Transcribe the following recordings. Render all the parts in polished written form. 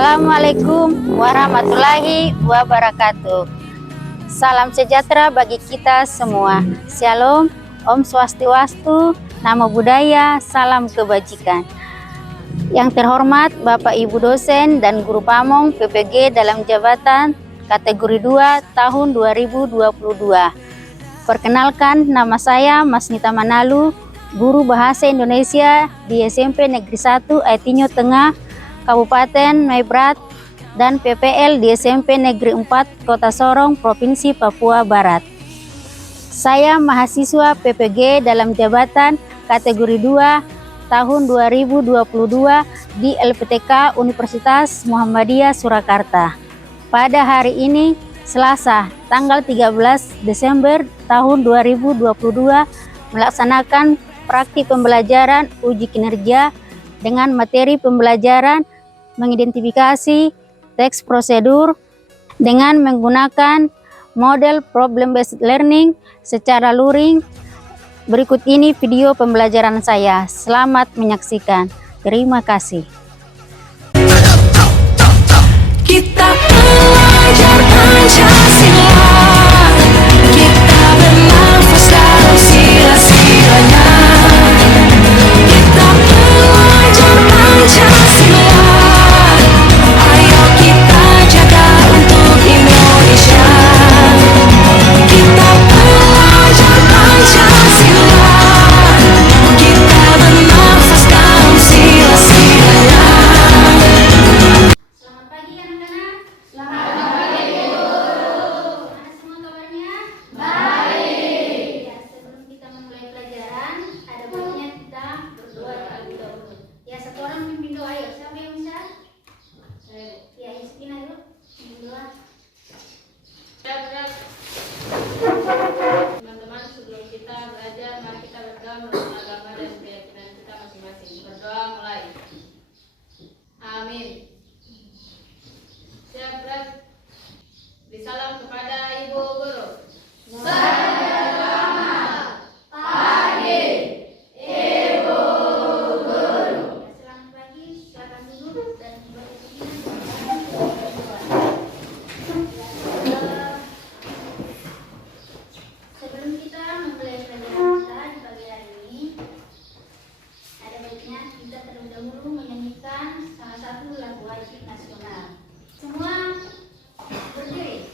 Assalamualaikum warahmatullahi wabarakatuh. Salam sejahtera bagi kita semua. Shalom, Om Swastiastu, Namo Buddhaya, salam kebajikan. Yang terhormat Bapak Ibu dosen dan guru pamong PPG dalam jabatan kategori 2 tahun 2022. Perkenalkan, nama saya Mas Nita Manalu, guru Bahasa Indonesia di SMP Negeri 1 Aitinyo Tengah, Kabupaten Maibrat, dan PPL di SMP Negeri 4 Kota Sorong, Provinsi Papua Barat. Saya mahasiswa PPG dalam jabatan kategori 2 tahun 2022 di LPTK Universitas Muhammadiyah Surakarta. Pada hari ini, Selasa, tanggal 13 Desember tahun 2022, melaksanakan praktik pembelajaran uji kinerja dengan materi pembelajaran mengidentifikasi teks prosedur dengan menggunakan model problem based learning secara luring. Berikut ini video pembelajaran saya. Selamat menyaksikan. Terima kasih. Kita belajar Pancasila, kita bernafas dalam sila-silanya. Kita belajar Pancasila, ayo kita jaga untuk Indonesia. Kita belajar Pancasila, kita bernafas dalam sila-silanya. Selamat pagi anak-anak. Selamat pagi Bu. Gimana semua kabarnya? Baik. Ya, sebelum kita memulai pelajaran, ada baiknya kita berdoa terlebih dahulu. Ya, satu orang pimpin doa. Ayo, siapa yang bisa? Saya. Ya, Yustina yuk. Pimpin doa. Teman-teman, sebelum kita belajar, mari kita berdoa menurut agama dan keyakinan kita masing-masing. Berdoa mulai. Amin. Siap, Brad. Disalam kepada Ibu Guru. Selamat pagi, silakan duduk dan dibaca sebelum kita memulai pelajaran kita di pagi hari ini, ada baiknya kita terlebih dahulu menyanyikan salah satu lagu wajib nasional. Semua berdiri.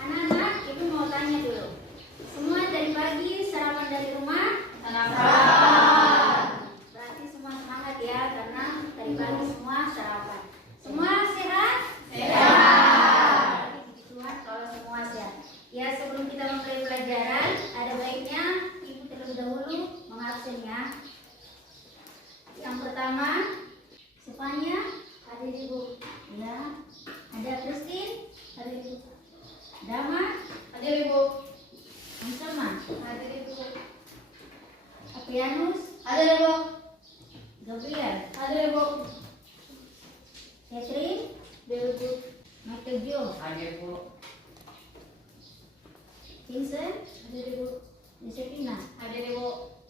Anak-anak, ibu mau tanya dulu. Semua dari pagi sarapan dari rumah? Berarti semua semangat ya, karena dari pagi semua sarapan. Semua sehat? Sehat. Puji Tuhan kalau semua sehat. Ya, sebelum kita memulai pelajaran, ada baiknya ibu terlebih dahulu mengabsen ya. Yang pertama, Stefania, hadir ibu. Ya, ada Christine, hadir ibu. Dama, Hadir Ibu. Ansama, Hadir Ibu. Aprianus, Hadir Ibu. Gabriel, Hadir Ibu. Catherine, Hadir Ibu. Michael Jo, Hadir Ibu. Vincent, Hadir Ibu. Josefina. Hadir Ibu.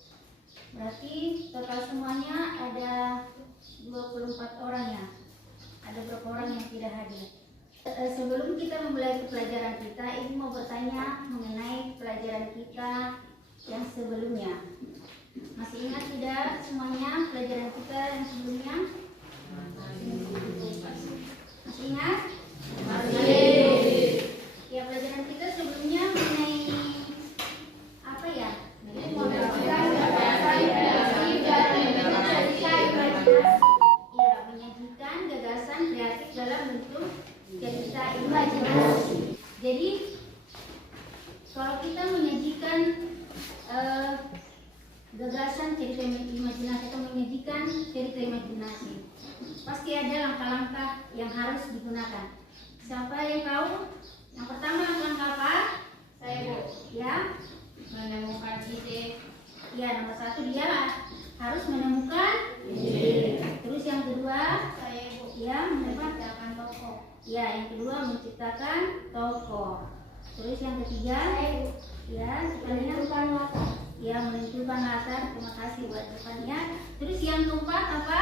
Berarti total semuanya ada 24 orang ya. Ada berapa orang yang tidak hadir? Sebelum kita memulai pelajaran kita, Ibu mau bertanya mengenai pelajaran kita yang sebelumnya. Masih ingat tidak semuanya pelajaran kita yang sebelumnya? Masih ingat? Masih. adalah bentuk cerita imajinasi. Jadi kalau kita menyajikan gagasan cerita imajinasi atau menyajikan cerita imajinasi, pasti ada langkah-langkah yang harus digunakan. Siapa yang tahu? Yang pertama langkah apa? Saya Bu. Ya, Menemukan ide. ya nomor 1 dia harus menemukan ide. Terus yang kedua, Saya Bu. ya Menciptakan tokoh. ya yang kedua menciptakan tokoh. Terus yang ketiga, ya sekalian ya menentukan latar. Terima kasih buat depannya. Terus yang keempat apa?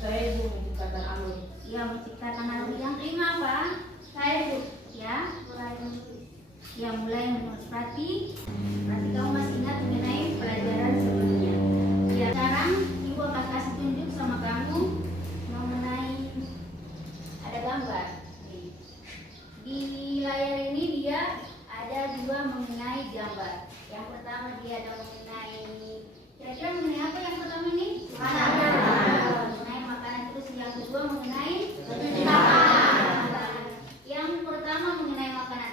Saya Bu menciptakan alur. Ya menciptakan alur. Yang kelima apa? Saya Bu. Ya mulai menulis. Berarti kamu masih ingat mengenai pelajaran sebelumnya. Ya sekarang Ibu akan kasih tunjuk sama kamu mengenai ada gambar. Di layar ini dia ada 2 mengenai gambar. Yang pertama dia ada mengenai, kira-kira mengenai apa yang pertama ini? Makanan. Mengenai makanan. Terus yang kedua mengenai makanan. Yang pertama mengenai makanan.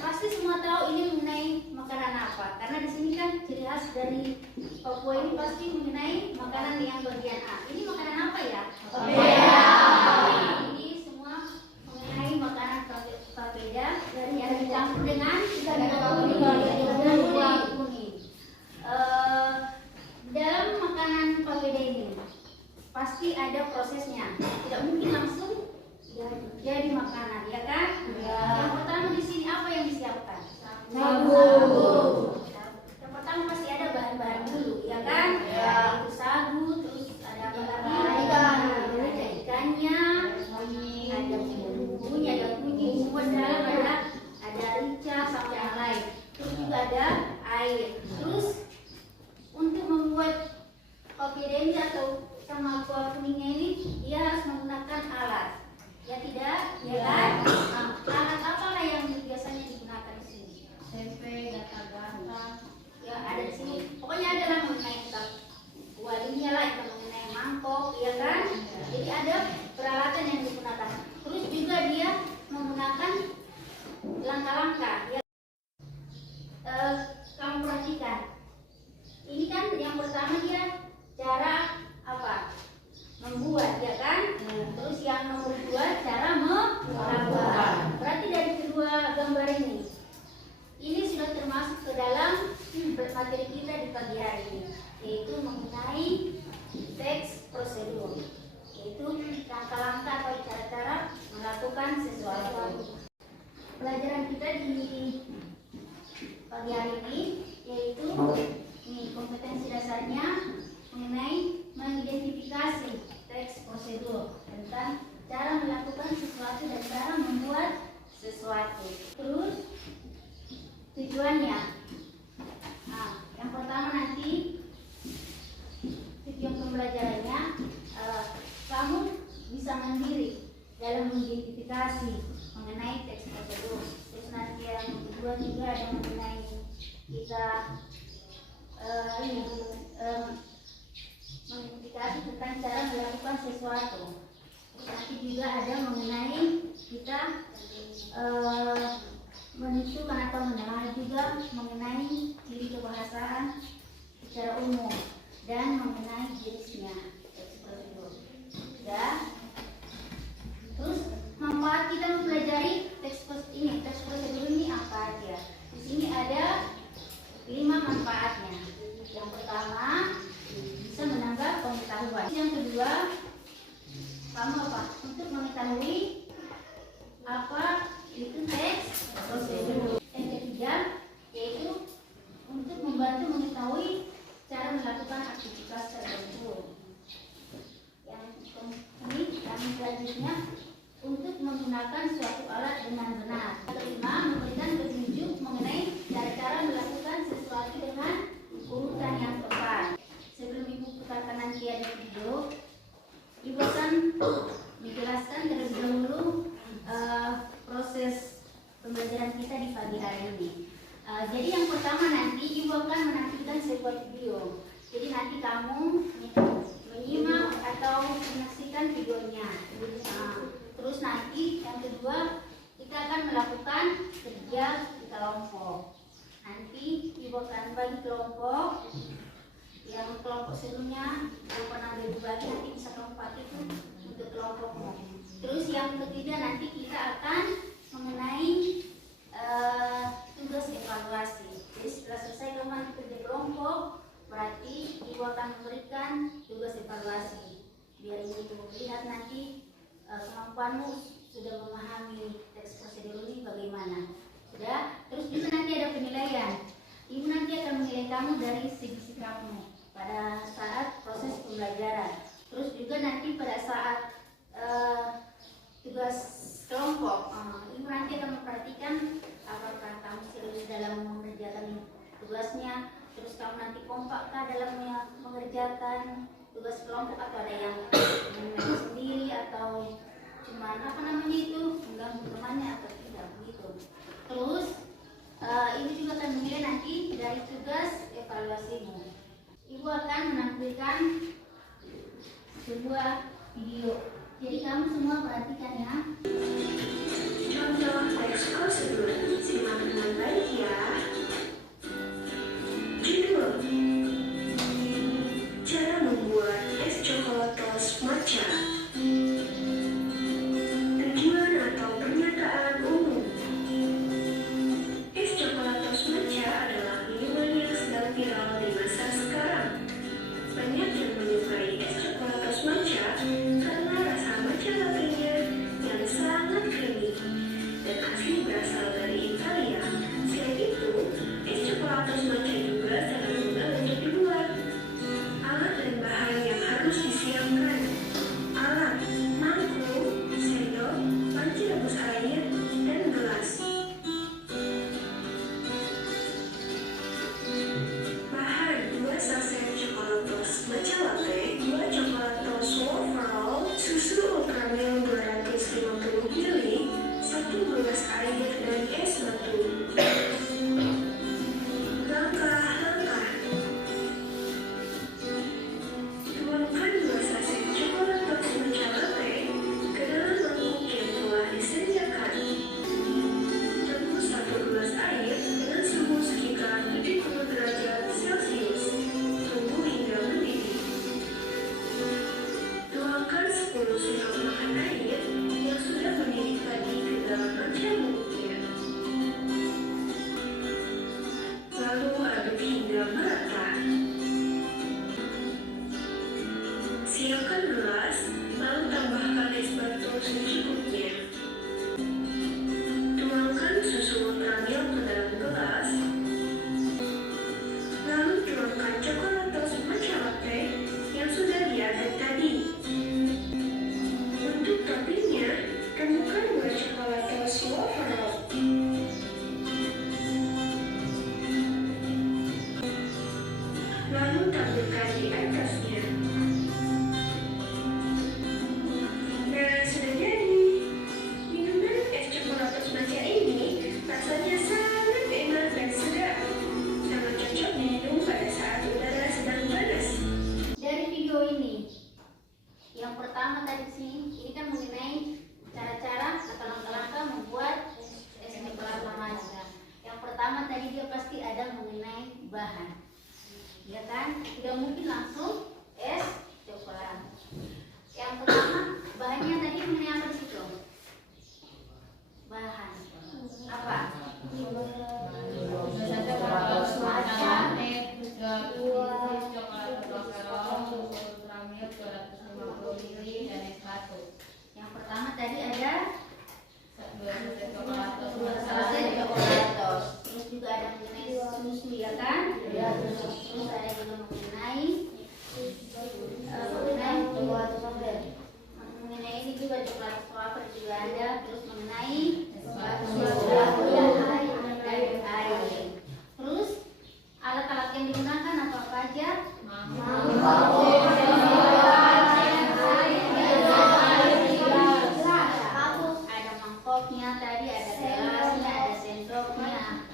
Pasti semua tahu ini mengenai makanan apa, karena di sini kan ciri khas dari Papua ini pasti mengenai makanan yang bagian A. Ini makanan apa ya? Ini semua mengenai makanan papeda dari yang dicampur dengan kuning. Dalam makanan papeda ini pasti ada prosesnya, tidak mungkin langsung jadi makanan, ya kan? Yang pertama di sini apa yang disiapkan? Sagu. Yang pertama pasti ada bahan-bahan dulu, ya kan? Itu sagu, terus ada apa lagi? Ada ikannya, ada bumbunya, ada kunyit, semua dalam ada rica sampai yang lain. Terus juga ada air. Terus untuk membuat kopi ini atau sama kuah kuningnya ini, dia harus menggunakan alat. Ya tidak, ya kan? Alat apalah yang biasanya digunakan di sini? Tempe, gata-gata. Ya ada di sini. Pokoknya ada lah mengenai walinya lah, itu mengenai mangkok, ya kan? Jadi ada peralatan yang digunakan. Terus juga dia menggunakan langkah-langkah. Ya. Kamu perhatikan. Ini kan yang pertama dia cara apa? Membuat, ya kan? Terus yang nomor 2 cara melakukan. Berarti dari kedua gambar ini sudah termasuk ke dalam materi kita di pagi hari ini, yaitu mengenai teks prosedur, yaitu langkah-langkah atau cara-cara melakukan sesuatu. Pelajaran kita di pagi hari ini yaitu kompetensi dasarnya mengenai mengidentifikasi teks prosedur tentang cara melakukan sesuatu dan cara membuat sesuatu. Terus tujuannya. Nah, yang pertama nanti tujuan pembelajarannya kamu bisa mandiri dalam mengidentifikasi mengenai teks prosedur. Terus nanti yang kedua juga ada mengenai kita mengidentifikasi tentang cara melakukan sesuatu. Nanti juga ada mengenai kita menentukan atau mengenal juga mengenai ciri kebahasaan secara umum dan mengenai jenisnya. Ya. Terus manfaat kita mempelajari teks prosedur ini apa aja? Di sini ada 5 manfaatnya. Yang pertama, bisa menambah pengetahuan. Yang kedua, kamu apa? Untuk mengetahui apa itu teks prosedur. Yang ketiga, yaitu untuk membantu mengetahui cara melakukan aktivitas tertentu. Yang selanjutnya, untuk menggunakan suatu alat dengan benar. Yang kelima, memberikan petunjuk mengenai cara-cara melakukan sesuatu dengan urutan yang tepat. Sebelum Ibu putarkan nanti ada video, Ibu akan menjelaskan terlebih dahulu proses pembelajaran kita di pagi hari ini. Jadi yang pertama nanti Ibu akan menampilkan sebuah video. Jadi nanti kamu menyimak atau menyaksikan videonya. Terus Terus nanti yang kedua kita akan melakukan kerja di kelompok. Nanti ibu akan bagi kelompok. Yang kelompok sebelumnya yang pernah dibagi nanti bisa kelompok itu untuk kelompokmu. Terus yang ketiga nanti kita akan mengenai tugas evaluasi. Jadi setelah selesai kemarin kerja kelompok, berarti ibu akan memberikan tugas evaluasi. Biar ibu lihat nanti kemampuanmu sudah memahami teks prosedur ini bagaimana. Sudah. Terus juga nanti ada penilaian. Ibu nanti akan menilai kamu dari segi sikapmu pada saat proses pembelajaran. Terus juga nanti pada saat tugas kelompok, ibu nanti akan memperhatikan apakah kamu serius dalam mengerjakan tugasnya. Terus kamu nanti kompakkah dalam mengerjakan tugas kelompok, atau ada yang menilai sendiri atau cuman mengganggu temannya atau tidak begitu. Terus ibu juga akan menilai nanti dari tugas evaluasimu. Ibu akan menampilkan sebuah video. Jadi kamu semua perhatikan ya. Contoh teks prosedur, simak dengan baik ya. Judul: cara membuat es coklatos matcha. Tujuan atau pernyataan umum. Es coklatos matcha adalah minuman yang sedang viral di masa sekarang. Banyak yang menyukai es coklatos matcha karena rasa matcha latte-nya yang sangat creamy dan asli berasal dari Italia. Selain itu, es coklatos matcha juga sangat mudah untuk dibuat. Alat dan bahan yang harus disiapkan: alat, mangkuk, sendok, panci rebus air, dan gelas. Bahan: 2 saset coklatos matcha latte, 2 coklatos swirl, susu ultra milk 250 ml, 1 gelas air, dan es batu. Langkah-langkah: tuangkan 2 saset coklatos matcha latte ke dalam mangkuk yang telah disediakan. Rebus 1 gelas air dengan suhu sekitar 70 derajat Celcius. Tunggu hingga mendidih. Tuangkan 10 sendok makan air yang sudah mendidih tadi ke dalam matcha bubuknya. Lalu aduk hingga merata. Siapkan gelas, lalu tambahkan es batu secukupnya. Tuangkan susu ultra milk ke dalam gelas. Lalu tuangkan coklatos matcha latte yang sudah diaduk tadi. Untuk toppingnya, temukan 2 coklatos swirl. Lalu taburkan di atasnya. Nah, sudah jadi. Minuman es coklatos matcha ini rasanya sangat enak dan sedap. Sangat cocok diminum pada saat udara sedang panas. Dari video ini, yang pertama tadi sini, ini kan mengenai cara-cara atau langkah-langkah membuat es coklatos matcha. Yang pertama tadi dia pasti ada mengenai bahan, ya kan? Tidak mungkin langsung es coklat. Yang pertama bahannya tadi mengenai apa di situ? Bahan apa? Coklatos matcha, terus coklatos swirl, ultra milk 250 ml, dan es batu. Yang pertama tadi ada 2 saset coklatos 2 matcha. saset coklatos. Terus juga ada mengenai susu, ya kan? Terus ada juga mengenai mengenai ini juga coklat wafer juga ada. Terus mengenai air. Terus alat-alat yang digunakan apa aja? Ada mangkoknya tadi, ada gelasnya, ada sendoknya,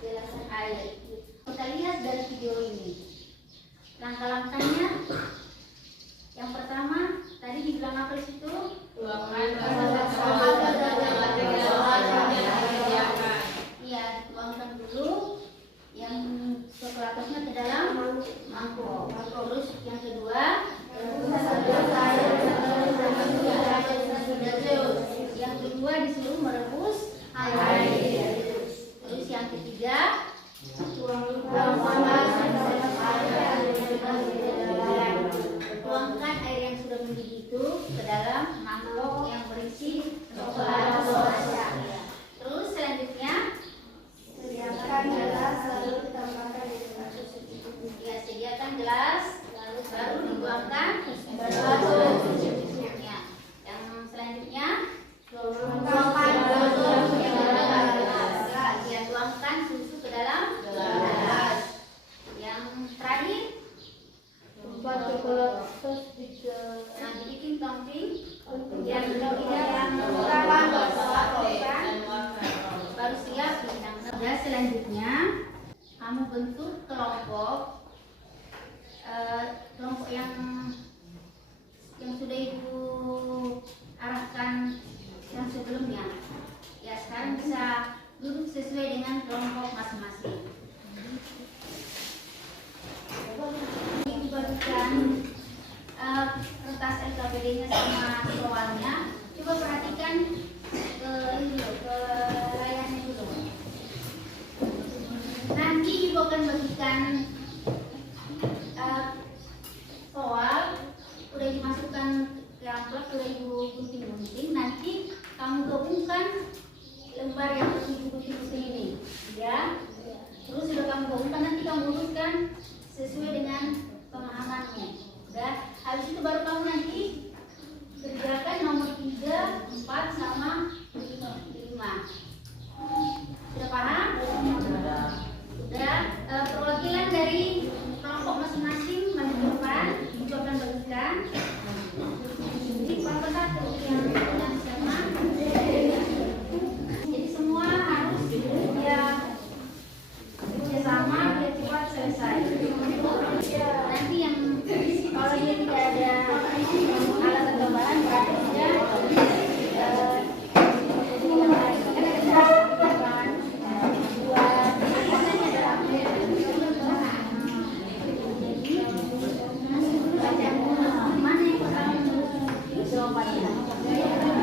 gelasan air. Kita lihat dari video ini. Langkah-langkahnya, yang pertama tadi dibilang apa di susu ke dalam mangkok yang berisi coklat soda. Terus selanjutnya Sediakan gelas lalu ditambahkan di tempat secukupnya. ya sediakan gelas lalu baru dituangkan secukupnya. Yang selanjutnya Tuangkan botol ke dalam gelas. ya tuangkan susu ke dalam gelas. Yang terakhir Tempat coklat sos di gelas. nah dibikin topping Yang baru siap bintang. Ya, selanjutnya kamu bentuk kelompok kelompok yang sudah ibu arahkan yang sebelumnya. Ya sekarang bisa duduk sesuai dengan kelompok masing-masing. Ibu bagikan kertas LKPD-nya sama soalnya. Coba perhatikan ke layarnya dulu. Nanti ibu akan bagikan soal udah dimasukkan ke amplop, udah ibu gunting-gunting. Nanti kamu gabungkan lembar yang ibu gunting-gunting ini, ya. Terus sudah kamu gabungkan, nanti kamu urutkan sesuai dengan pemahamannya. Udah, habis itu baru kamu nanti kerjakan nomor 3, 4 sama 5. Sudah paham? Udah. Perwakilan dari kelompok masing-masing maju ke depan, ibu akan bagikan. Jadi kelompok 1 yang sama. Jadi semua harus kerjasama biar cepat selesai. Nanti yang kalau dia tidak ada alat atau bahan berarti dia mana yang pertama jawabannya.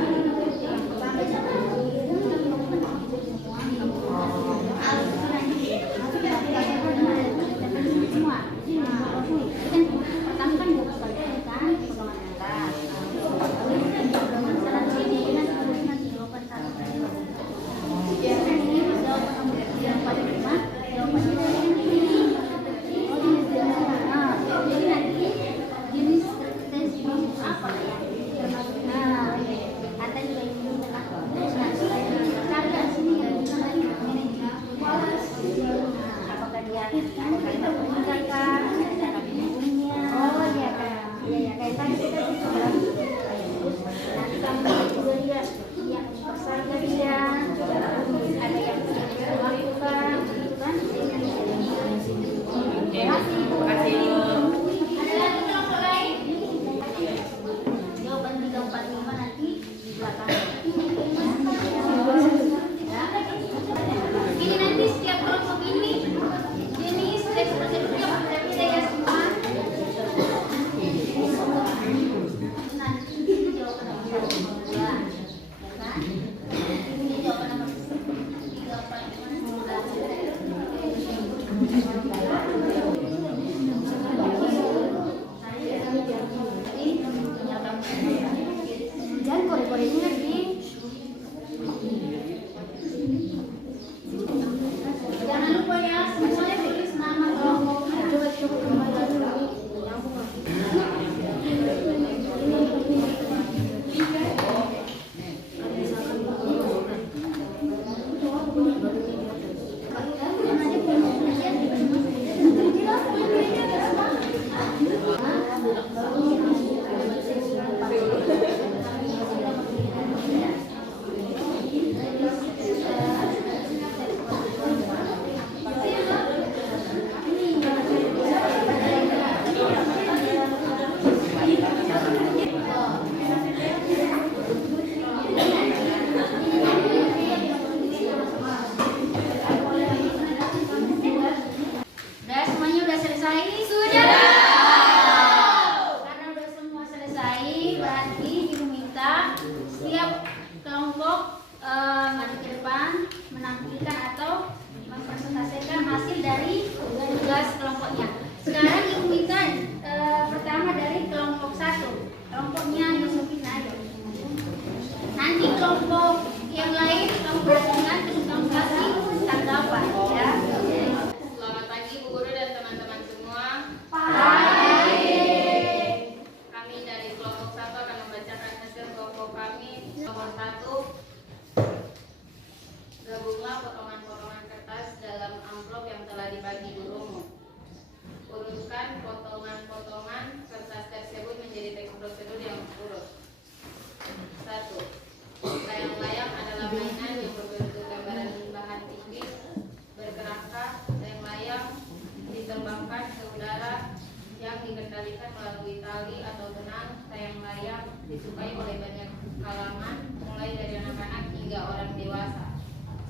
Nomor 1, gabunglah potongan-potongan kertas dalam amplop yang telah dibagi gurumu. Urutkan potongan-potongan kertas tersebut menjadi teks prosedur yang urut. 1. Layang-layang adalah mainan yang berbentuk gambaran bahan tipis berkerangka. Layang-layang diterbangkan ke udara yang dikendalikan melalui tali atau benang. Layang-layang disukai oleh banyak kalangan, mulai dari anak-anak hingga orang dewasa.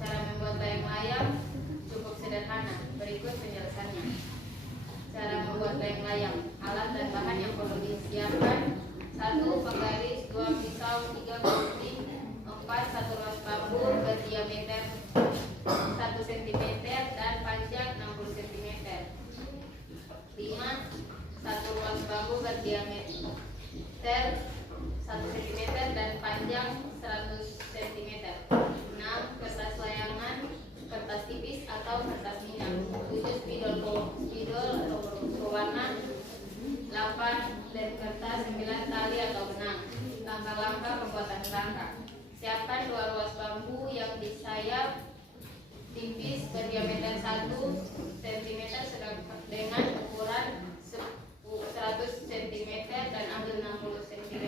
Cara membuat layang-layang cukup sederhana. Berikut penjelasannya. Cara membuat layang-layang. Alat dan bahan yang perlu disiapkan: 1. Penggaris, 2 pisau, 3 gunting, 4 satu ruas bambu berdiameter 1 cm dan panjang 60 cm. 5. Satu ruas bambu berdiameter 1 cm dan panjang 100 cm. 6. Kertas layangan, kertas tipis atau kertas minyak. 7. Spidol atau pewarna. 8. Lem kertas. 9. Tali atau benang. Langkah-langkah pembuatan kerangka. Siapkan 2 ruas bambu yang disayap tipis berdiameter 1 cm dengan ukuran 100 cm dan ambil 60 cm.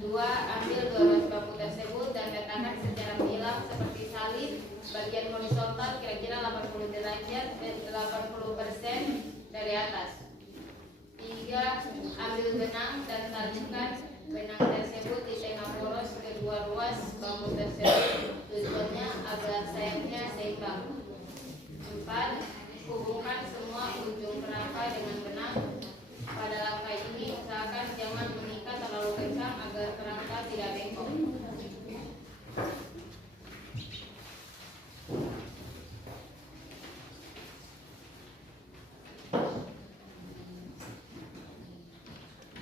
2. Ambil 2 ruas bambu tersebut dan letakkan secara menyilang seperti salib. Bagian horizontal kira-kira 80 derajat dan 80% dari atas. 3. Ambil benang dan talikan benang tersebut di tengah poros kedua ruas bambu tersebut. Tujuannya agar sayapnya seimbang. 4. Hubungkan semua ujung kerangka dengan benang. Pada langkah ini usahakan jangan mengikat terlalu kencang agar kerangka tidak bengkok.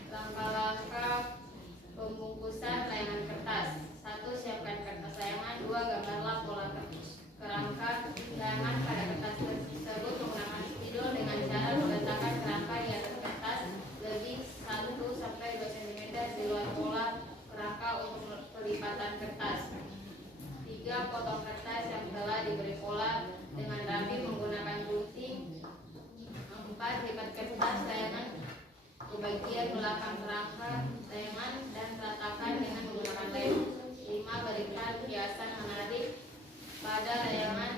Langkah-langkah pembungkusan layangan kertas. 1. Siapkan kertas layangan. 2. Gambarlah pola kerangka layangan pada kertas tersebut menggunakan spidol dengan cara meletakkan kerangka di atas kertas lebih 1-2 cm di luar pola kerangka untuk pelipatan kertas. 3. Potong kertas yang telah diberi pola dengan rapi menggunakan gunting. 4. Lipat kertas layangan ke bagian belakang kerangka layangan dan ratakan dengan menggunakan lem. 5. Berikan hiasan menarik pada layangan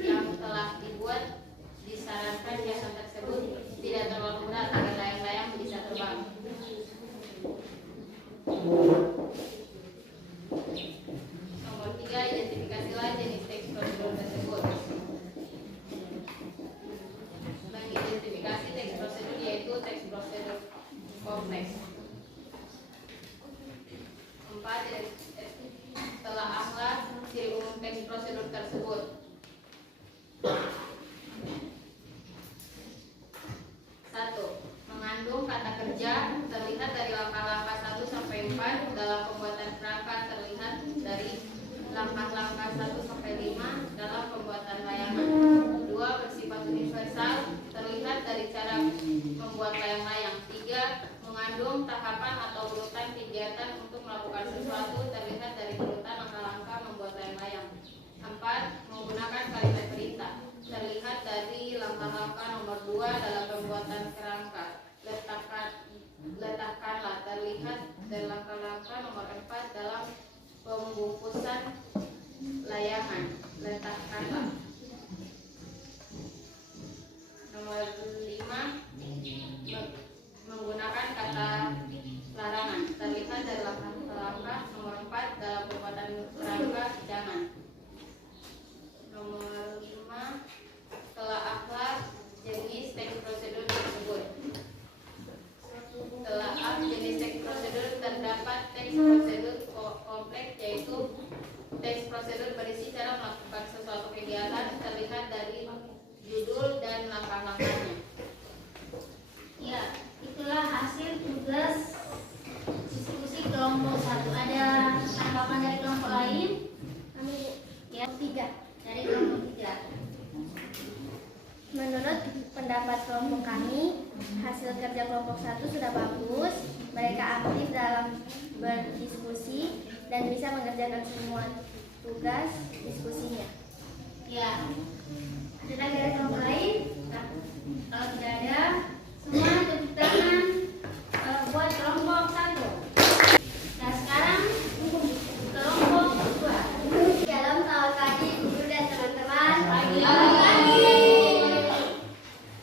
yang telah dibuat. Disarankan hiasan tersebut tidak terlalu berat agar layang-layang bisa terbang. Nomor 3. Identifikasilah jenis teks prosedur tersebut. Mengidentifikasi teks prosedur yaitu teks prosedur kompleks. 4. Telaahlah ciri umum teks prosedur tersebut. 1. Mengandung kata kerja terlihat dari langkah-langkah 1 sampai 4 dalam pembuatan kerangka, terlihat dari langkah-langkah 1 sampai 5 dalam pembuatan layangan. 2. Bersifat universal terlihat dari cara membuat layang-layang. 3. Mengandung tahapan atau urutan kegiatan untuk melakukan sesuatu, terlihat dari urutan langkah-langkah membuat layang-layang. 4. Menggunakan kalimat perintah terlihat dari langkah-langkah nomor 2 dalam pembuatan kerangka. Letakkanlah terlihat dari langkah-langkah nomor 4 dalam pembungkusan layangan. Letakkanlah. Nomor 5. Menggunakan kata larangan terlihat dari langkah-langkah nomor 4 dalam pembuatan kerangka. Jangan. Nomor 5. Telaahlah jenis teks prosedur tersebut. Telaah jenis teks prosedur. Terdapat teks prosedur kompleks, yaitu teks prosedur berisi cara melakukan sesuatu kegiatan, terlihat dari judul dan langkah-langkahnya. Ya, itulah hasil tugas diskusi kelompok 1. Ada tanggapan dari kelompok lain? Ya, 3. Dari kelompok 3. Menurut pendapat kelompok kami, hasil kerja kelompok 1 sudah bagus. Mereka aktif dalam berdiskusi dan bisa mengerjakan semua tugas diskusinya. Ya. Ada garis kelompok lain? Nah, kalau tidak ada, semua tepuk tangan buat kelompok 1. Nah, sekarang kelompok 2. Shalom, selamat pagi guru dan teman-teman. Selamat pagi.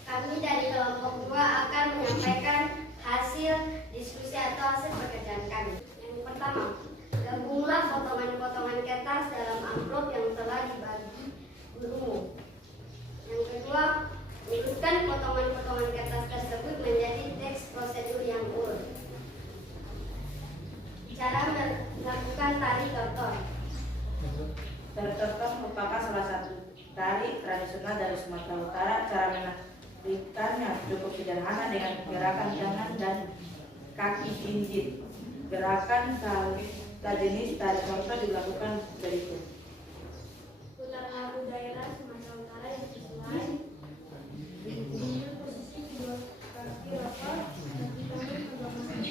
Kami dari kelompok 2 akan menyampaikan hasil diskusi atau hasil pekerjaan kami. Yang pertama, gabunglah potongan-potongan kertas dalam amplop yang telah dibagi gurumu. Yang kedua, urutkan potongan-potongan kertas tersebut menjadi teks prosedur yang urut. Cara melakukan tari tortor. Tari tortor merupakan salah satu tari tradisional dari Sumatera Utara. Cara menarikannya cukup sederhana dengan gerakan tangan dan kaki jinjit. Gerakan jenis tari tortor dilakukan berikut. Putar lagu daerah Sumatera Utara yang sesuai. Ambil posisi kedua kaki rokok dan tangan ke belakang.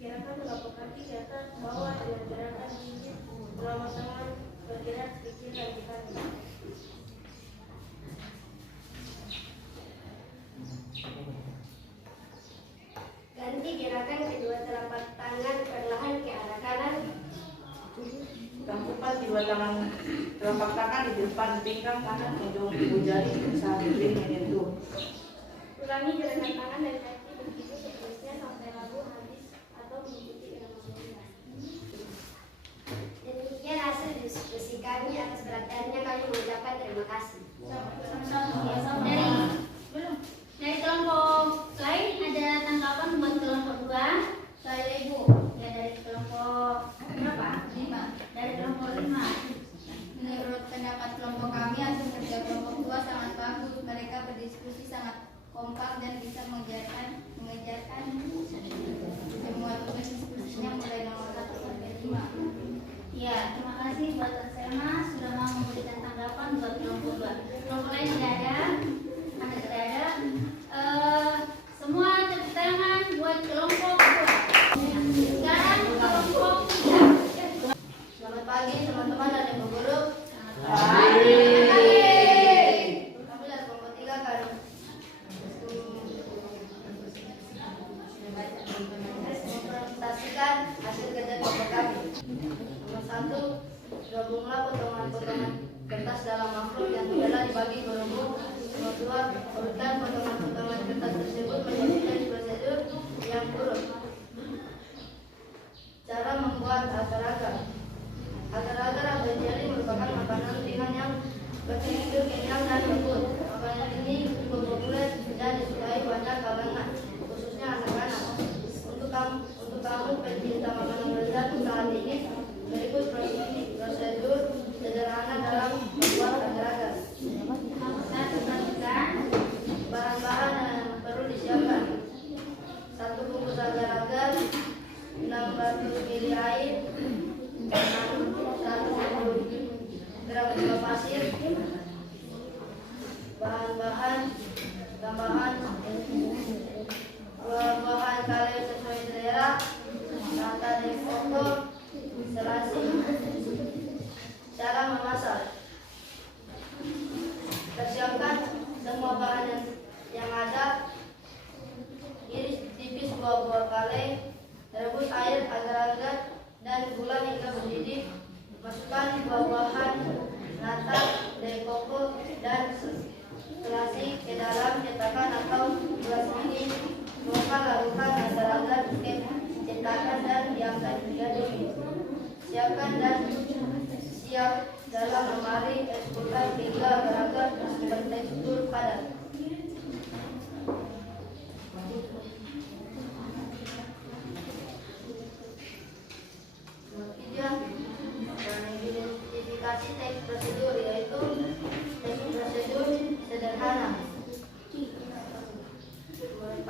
Gerakan telapak kaki ke atas bawah dengan gerakan gigit telapak tangan bergerak sedikit lagi kaki. Ganti gerakan kedua telapak tangan perlahan ke arah kanan. Tangkupan kedua tangan telapak tangan di depan pinggang kanan ujung ibu jari saat bibir menyentuh. Ulangi gerakan tangan dan kaki begitu seterusnya sampai lagu habis atau mengikuti irama melodinya. Demikian hasil diskusi kami. Atas perhatiannya kami mengucapkan terima kasih. Dari kelompok lain ada tanggapan buat kelompok 2? Saya Ibu. Ya, dari kelompok berapa? 5. Dari kelompok 5. Menurut pendapat kelompok kami, hasil kerja kelompok 2 sangat bagus. Mereka berdiskusi sangat kompak dan bisa mengejarkan semua tugas diskusinya mulai nomor 1 sampai 5. Ya, terima kasih buat Selma sudah mau memberikan tanggapan buat kelompok 2. Kelompok lain tidak ada? Ada tidak ada? Semua tepuk tangan buat kelompok 2. Sekarang kelompok 3. Selamat pagi teman-teman dan ibu guru. Pagi. Kami dari kelompok 3 akan mempresentasikan hasil kerja kelompok kami. Nomor 1, gabunglah potongan-potongan kertas dalam amplop yang telah dibagi gurumu. Nomor 2, urutkan potongan-potongan kertas tersebut menjadi teks prosedur yang urut. Cara membuat agar-agar. Agar-agar atau jeli merupakan makanan ringan yang bertekstur kenyal dan lembut. Makanan ini cukup populer dan disukai banyak kalangan, khususnya anak-anak. Untuk kamu pencinta makanan lezat saat ini, berikut prosedur sederhana dalam membuat agar-agar. Bahan-bahan yang perlu disiapkan: 1 bungkus agar-agar, 600 ml air, 1 gram gula pasir. Bahan-bahan tambahan: buah-buahan kalian sesuai selera, rata dan koko, serasi. Cara memasak: persiapkan semua bahan yang ada, iris tipis buah-buah kale, rebus air agar-agar dan gula hingga mendidih. Masukkan buah-buahan, nata, dari koko dan selasi ke dalam cetakan atau gelas mini. Tuangkan larutkan agar-agar ke cetakan dan diamkan hingga dingin. Siapkan dan siap dalam lemari es kulkas hingga agar-agar bertekstur padat. Identifikasi teks prosedur, yaitu teks prosedur sederhana. 4.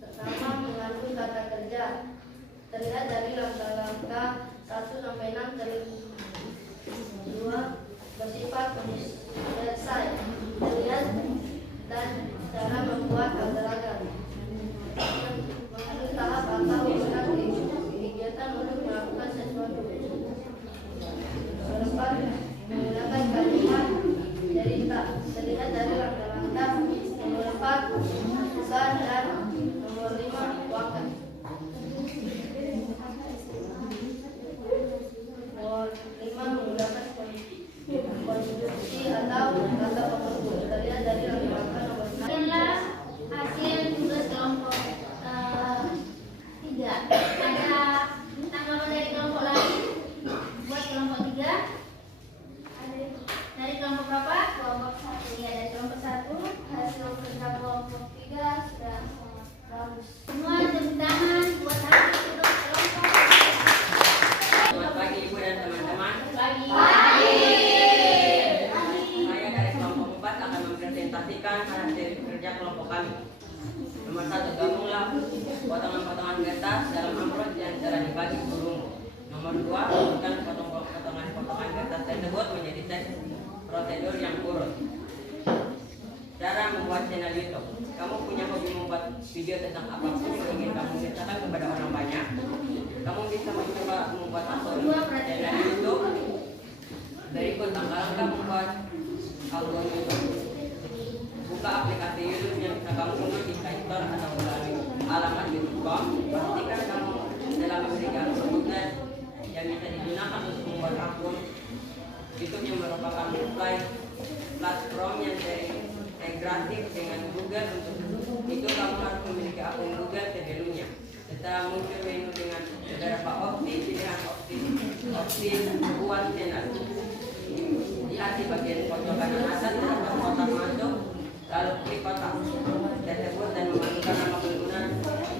Pertama, mengandung kata kerja. Terlihat dari langkah-langkah 1 sampai 6 2. Bersifat selesai. Terlihat hasil kerja kelompok kami. Nomor 1, gabunglah potongan-potongan kertas dalam amplop yang telah dibagi gurumu. Nomor 2, urutkan potongan-potongan kertas tersebut menjadi teks prosedur yang urut. Cara membuat channel YouTube. Kamu punya hobi membuat video tentang apapun yang ingin kamu ceritakan kepada orang banyak. Kamu bisa mencoba membuat akun channel YouTube. Berikut langkah-langkah membuat akun YouTube. Buka aplikasi YouTube yang bisa kamu unduh di Play Store atau melalui alamat youtube.com. Pastikan kamu telah memberikan kebutuhan yang bisa digunakan untuk membuat akun YouTube yang merupakan platform yang terintegratif dengan Google. Untuk itu kamu harus memiliki akun Google terlebih. Setelah muncul menu dengan beberapa opsi, pilihan opsi buat channel. Lihat di bagian pojok kanan atas terdapat kotak masuk. Lalu klik kotak tersebut dan memasukkan nama pengguna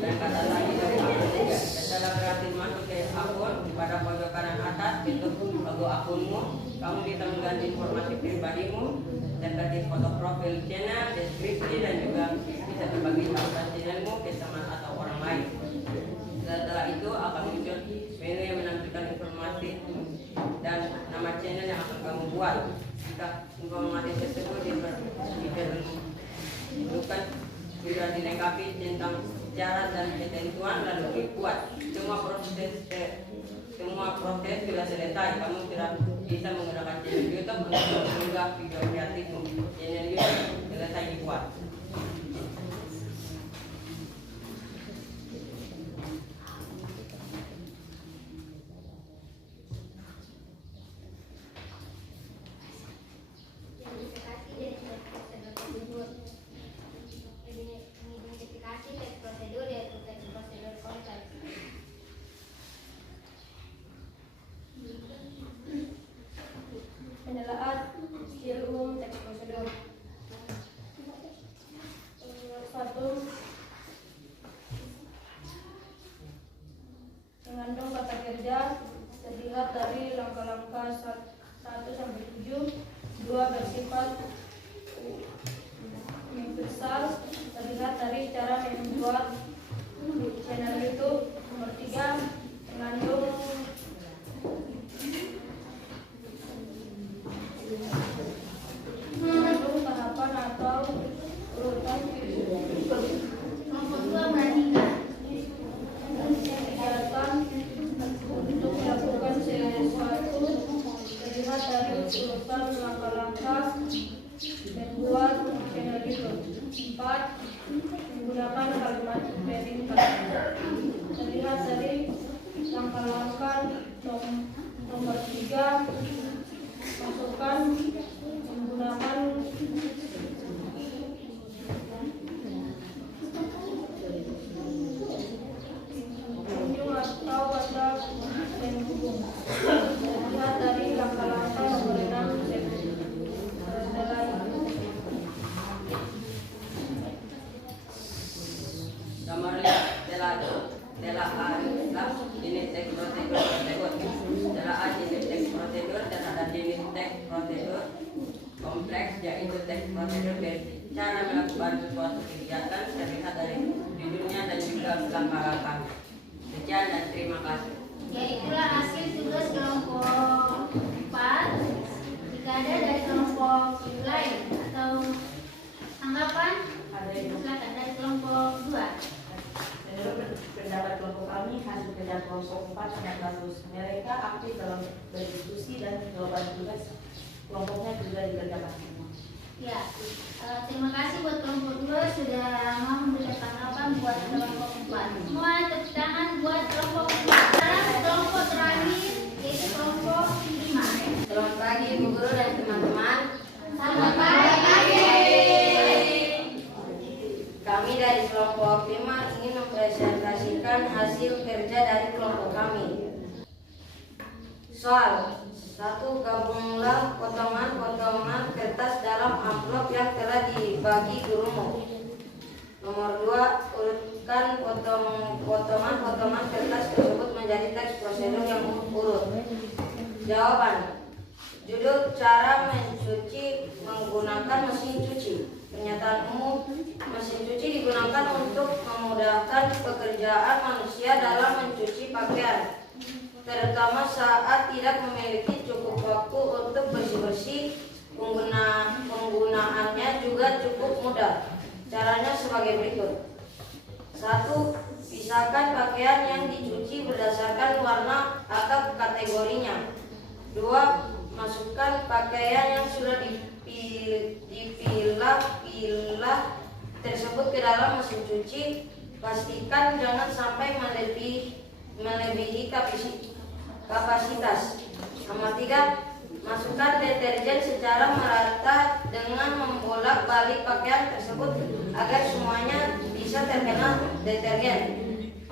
dan kata sandi dari akun juga. Setelah berhasil masuk ke akun, pada pojok kanan atas bentuk logo akunmu, kamu bisa mengganti informasi pribadimu seperti foto profil channel, deskripsi, dan juga bisa berbagi tautan channelmu ke teman atau orang lain. Setelah itu akan muncul menu yang menampilkan informasi dan nama channel yang akan kamu buat. Jika informasi tersebut diperlukan, sudah dilengkapi tentang syarat dan ketentuan, lalu klik buat. Semua proses sudah selesai. Kamu sudah bisa menggunakan channel YouTube untuk mengunggah video kreatifmu. Channel YouTube selesai dibuat. Identifikasi teks prosedur yaitu teks prosedur konteks. Pendelaan ciri umum teks prosedur. 1. Mengandung kata kerja terlihat dari langkah-langkah 1 sampai 7. 2. Bersifat universal terlihat dari cara membuat channel YouTube. Nomor 3. Mengandung tahapan atau urutan Nomor 2, perhatikan. kegiatan untuk melakukan sesuatu terlihat dari urutan langkah-langkah membuat channel YouTube. 4. Menggunakan kalimat perintah terlihat dari langkah-langkah. Nomor 3. Masukkan menggunakan kunjung atau kata penghubung terlihat dari langkah-langkah nomor 6. Nomor 5, telahlah jenis teks prosedur tersebut. Telah jenis teks prosedur terhadap jenis teks prosedur kompleks, yaitu teks prosedur basic. Cara melakukan suatu kegiatan terlihat dari judulnya dan juga langkah-langkahnya. Sekian dan terima kasih. Ya, itulah hasil tugas kelompok 4. Jika ada dari kelompok lain atau tanggapan, silakan dari kelompok 2. Menurut pendapat kelompok kami, hasil kerja kelompok 4 sangat bagus. Mereka aktif dalam berdiskusi dan jawaban tugas kelompoknya juga dikerjakan semua. Ya, terima kasih buat kelompok 2 sudah mau memberikan tanggapan buat kelompok 4. Semua tepuk tangan buat kelompok 4. Sekarang kelompok terakhir yaitu kelompok 5. Selamat pagi Bu Guru dan teman-teman. Selamat pagi. Kami dari kelompok 5 ingin mempresentasikan hasil kerja dari kelompok kami. Soal 1. Gabunglah potongan-potongan kertas dalam amplop yang telah dibagi gurumu. Nomor 2. Urutkan potongan-potongan kertas tersebut menjadi teks prosedur yang urut. Jawaban. Judul: cara mencuci menggunakan mesin cuci. Pernyataan umum, mesin cuci digunakan untuk memudahkan pekerjaan manusia dalam mencuci pakaian, terutama saat tidak memiliki cukup waktu untuk bersih-bersih. Penggunaannya juga cukup mudah. Caranya sebagai berikut. 1. Pisahkan pakaian yang dicuci berdasarkan warna atau kategorinya. 2. Masukkan pakaian yang sudah dipilah tersebut ke dalam mesin cuci. Pastikan jangan sampai melebihi kapasitas. Nomor 3. Masukkan deterjen secara merata dengan membolak-balik pakaian tersebut agar semuanya bisa terkena deterjen.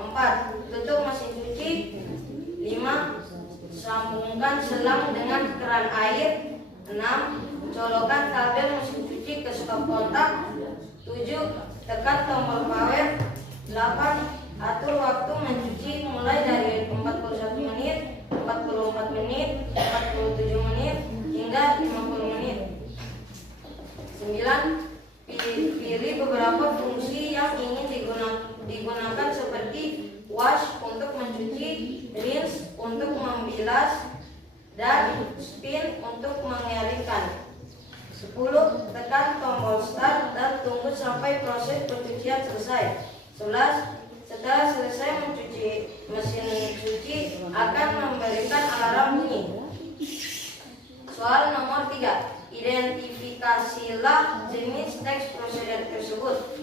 4. Tutup mesin cuci. 5. Sambungkan selang dengan keran air. 6. Colokkan kabel mesin cuci ke stop kontak. 7. Tekan tombol power. 8. Atur waktu mencuci mulai dari 41 menit, 44 menit, 47 menit, hingga 50 menit. 9. Pilih beberapa fungsi yang ingin digunakan seperti wash untuk mencuci, rinse untuk membilas, dan spin untuk mengeringkan. 10. Tekan tombol start dan tunggu sampai proses pencucian selesai. 11. Setelah selesai mencuci, mesin cuci akan memberikan alarm bunyi. Soal nomor 3. Identifikasilah jenis teks prosedur tersebut.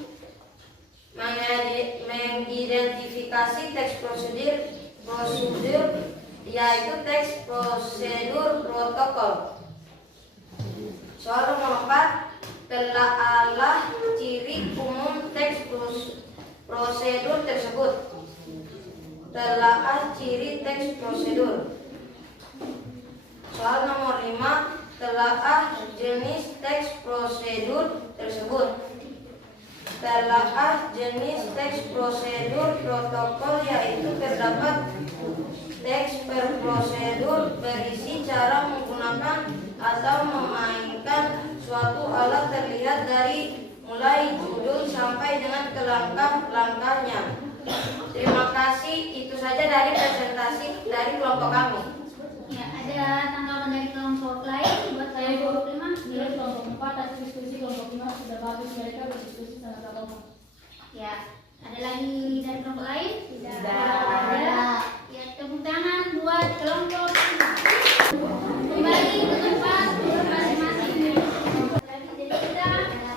Mengidentifikasi teks prosedur yaitu teks prosedur protokol. Soal nomor 4. Telaalah ciri umum teks prosedur tersebut. Telaah ciri teks prosedur. Soal nomor 5. Telaah jenis teks prosedur tersebut. Telaah jenis teks prosedur protokol yaitu terdapat teks per prosedur berisi cara menggunakan atau memainkan suatu alat terlihat dari mulai judul sampai dengan ke langkah-langkahnya. Terima kasih, itu saja dari presentasi dari kelompok kami. Ya, ada tanggapan dari kelompok lain buat saya kelompok 5? Dari kelompok 4 hasil diskusi kelompok 5 sudah bagus, mereka berdiskusi sama-sama. Ya, ada lagi dari kelompok lain? Tidak. Ada. Ya, tepuk tangan buat kelompok 5. Kembali ke tempat masing-masing. Lagi jadi kita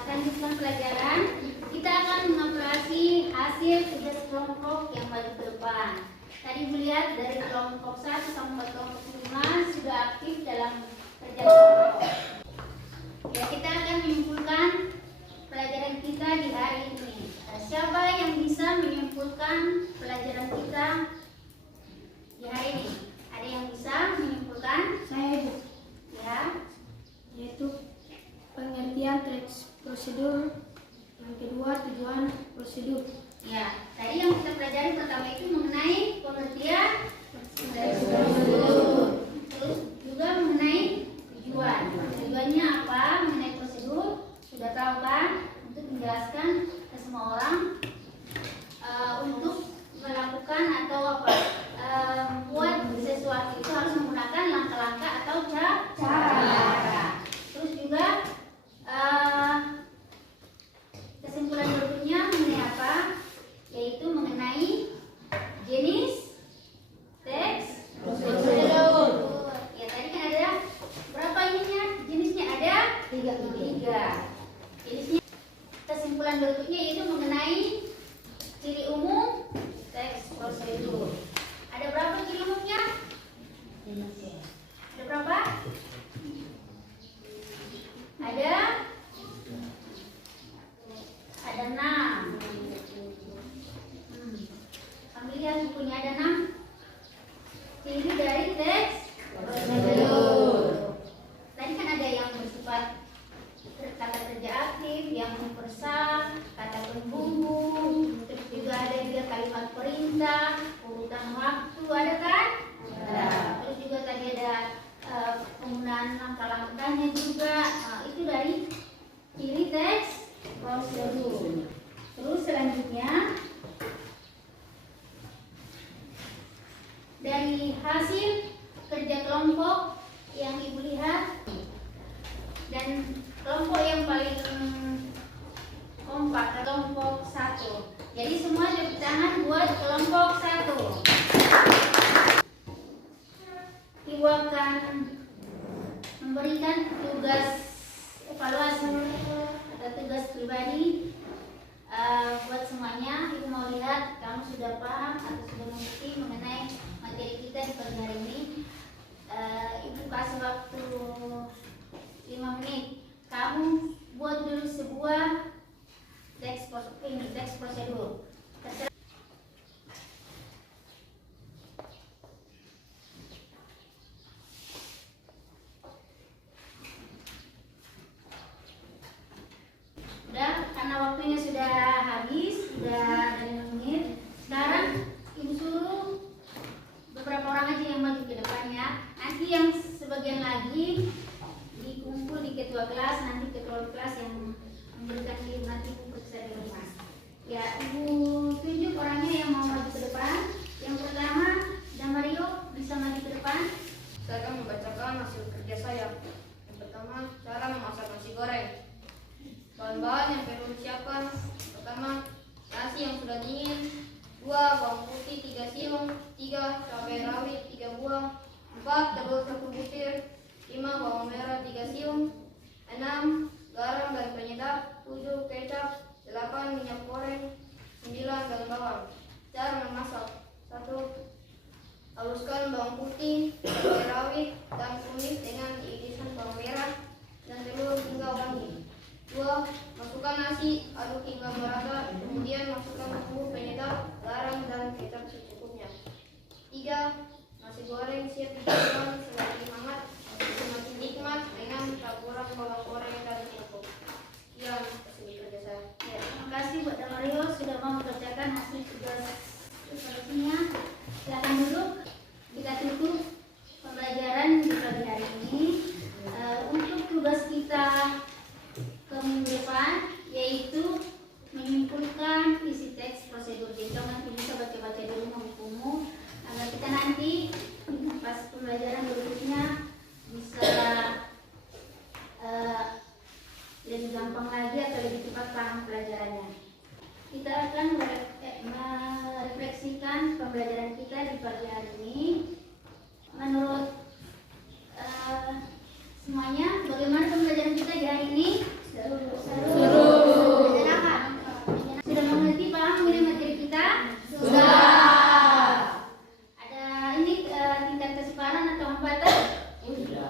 lanjutkan pelajaran. Kita akan mengevaluasi hasil tugas kelompok yang baru ke depan. Tadi melihat dari kelompok 1 sampai kelompok 5 sudah aktif dalam kerja kelompok. Ya, kita akan menyimpulkan pelajaran kita di hari ini. Siapa yang bisa menyimpulkan pelajaran kita di hari ini? Ada yang bisa menyimpulkan? Saya Ibu, Ya. yaitu pengertian teks prosedur, yang kedua tujuan prosedur. Ya, tadi yang kita pelajari pertama itu mengenai pengertian teks prosedur. Terus juga mengenai tujuan. Tujuannya apa? Mengenai prosedur sudah tahu kan? Untuk menjelaskan ke semua orang untuk melakukan atau apa? Buat sesuatu itu harus menggunakan langkah-langkah atau cara. Terus juga kesimpulan berikutnya mengenai apa? Yaitu mengenai jenis teks prosedur. Ya, tadi kan ada berapa ininya? Jenisnya ada 3. Jenisnya. Kesimpulan berikutnya yaitu mengenai ciri umum teks prosedur. Ada berapa ciri umumnya? Ada berapa? Ada 6. Kami lihat bukunya ada 6 ciri dari teks prosedur. Tadi kan ada yang bersifat kata kerja aktif, yang mempersah, kata penghubung, terus juga ada juga kalimat perintah, urutan waktu, ada kan? Ada. Terus juga tadi ada penggunaan langkah-langkahnya juga. Itu dari ciri teks prosedur. Terus selanjutnya dari hasil kerja kelompok yang Ibu lihat dan kelompok yang paling kompak kelompok 1. Jadi semua tepuk tangan buat kelompok 1. Ibu akan memberikan tugas evaluasi atau tugas pribadi buat semuanya. Ibu mau lihat kamu sudah paham atau sudah mengerti mengenai materi kita di pagi hari ini. Ibu kasih waktu 5 menit. Kamu buat dulu sebuah teks prosedur. Udah, karena waktunya sudah habis, sudah ada 5 menit. Sekarang Ibu suruh beberapa orang aja yang maju ke depannya. Nanti yang sebagian lagi dikumpul di ketua kelas, nanti ketua kelas yang memberikan diri nanti periksa di rumah. Ya, Ibu tunjuk orangnya yang mau maju ke depan. Yang pertama, Damario bisa maju ke depan. Saya akan membacakan hasil kerja saya. Yang pertama, cara memasak nasi goreng. Bahan-bahan yang perlu disiapkan: pertama, nasi yang sudah dingin, 2 bawang putih 3 siung, 3 cabai rawit 3 buah, 4 telur 1 butir, 5 bawang merah 3 siung, 6 garam dan penyedap, 7 kecap, 8 minyak goreng, 9 daun bawang. Cara memasak: 1. Haluskan bawang putih, cabai rawit, dan kunyit dengan irisan bawang merah dan telur hingga wangi. 2. Masukkan nasi, aduk hingga merata, kemudian masukkan bumbu penyedap, garam, dan kecap secukupnya. 3. Nasi goreng siap dimakan semakin hangat, semakin nikmat dengan taburan bawang goreng dan kerupuk. Sekian hasil kerja saya. Ya, terima kasih buat Damario sudah mau mengerjakan hasil tugas evaluasinya. Silakan duduk. Kita tutup pembelajaran di pagi hari ini. Untuk tugas kita ke minggu depan yaitu menyimpulkan isi teks prosedur. Jadi kamu nanti bisa baca-baca dulu bukumu agar kita nanti pas pembelajaran berikutnya bisa lebih gampang lagi atau lebih cepat paham pelajarannya. Kita akan merefleksikan pembelajaran kita di pagi hari ini. Menurut semuanya, bagaimana pembelajaran kita di hari ini? Seru. Sudah mengerti, paham mengenai materi kita? Sudah. Ada ini tingkat kesepahaman atau hambatan? Tidak.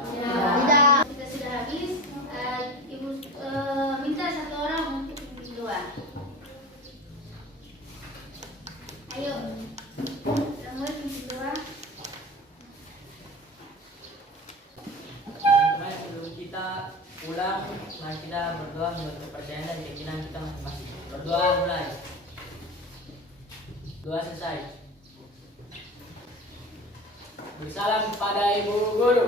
Kita sudah habis. Ibu minta 1 orang untuk pimpin doa. Ayo, kita mulai pimpin doa. Sebelum kita pulang, mari kita berdoa menurut kepercayaan dan keyakinan kita masing-masing. Berdoa mulai. Doa selesai. Bersalam kepada Ibu Guru.